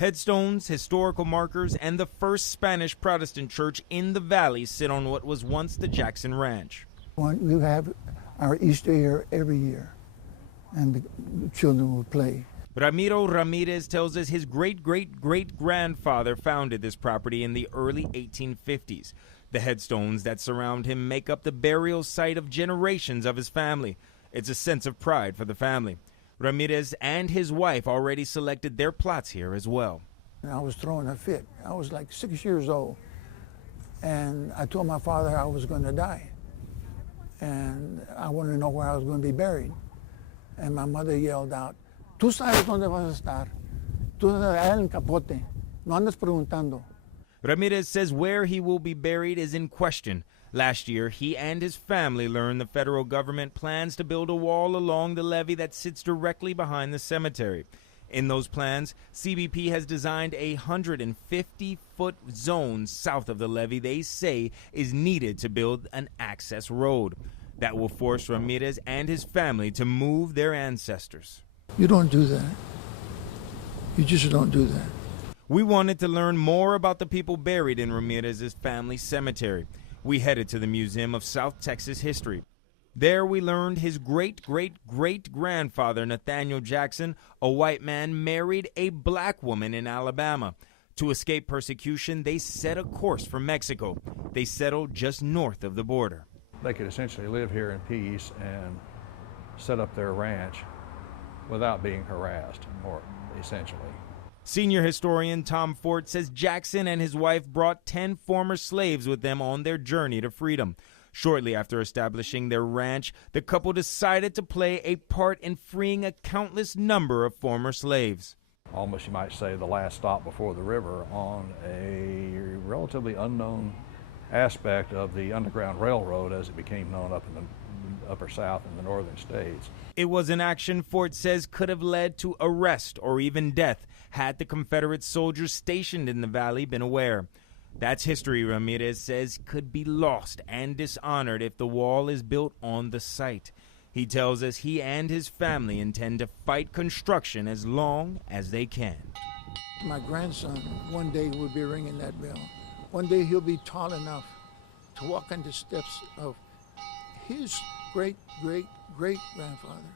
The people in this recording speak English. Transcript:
Headstones, historical markers, and the first Spanish Protestant church in the valley sit on what was once the Jackson Ranch. We have our Easter here every year, and the children will play. Ramiro Ramirez tells us his great-great-great-grandfather founded this property in the early 1850s. The headstones that surround him make up the burial site of generations of his family. It's a sense of pride for the family. Ramirez and his wife already selected their plots here as well. I was throwing a fit. I was like 6 years old, and I told my father I was going to die, and I wanted to know where I was going to be buried. And my mother yelled out, "Tú sabes dónde vas a estar. Tú allá en el capote. No andes preguntando." Ramirez says where he will be buried is in question. Last year, he and his family learned the federal government plans to build a wall along the levee that sits directly behind the cemetery. In those plans, CBP has designed a 150-foot zone south of the levee they say is needed to build an access road. That will force Ramirez and his family to move their ancestors. You don't do that. You just don't do that. We wanted to learn more about the people buried in Ramirez's family cemetery. We headed to the Museum of South Texas History. There we learned his great-great-great-grandfather, Nathaniel Jackson, a white man, married a black woman in Alabama. To escape persecution, they set a course for Mexico. They settled just north of the border. They could essentially live here in peace and set up their ranch without being harassed, or essentially. Senior historian Tom Fort says Jackson and his wife brought 10 former slaves with them on their journey to freedom. Shortly after establishing their ranch, the couple decided to play a part in freeing a countless number of former slaves. Almost, you might say, the last stop before the river on a relatively unknown aspect of the Underground Railroad as it became known up in the upper South and the northern states. It was an action Fort says could have led to arrest or even death had the Confederate soldiers stationed in the valley been aware. That's history, Ramirez says, could be lost and dishonored if the wall is built on the site. He tells us he and his family intend to fight construction as long as they can. My grandson one day will be ringing that bell. One day he'll be tall enough to walk on the steps of his great-great-great-grandfather.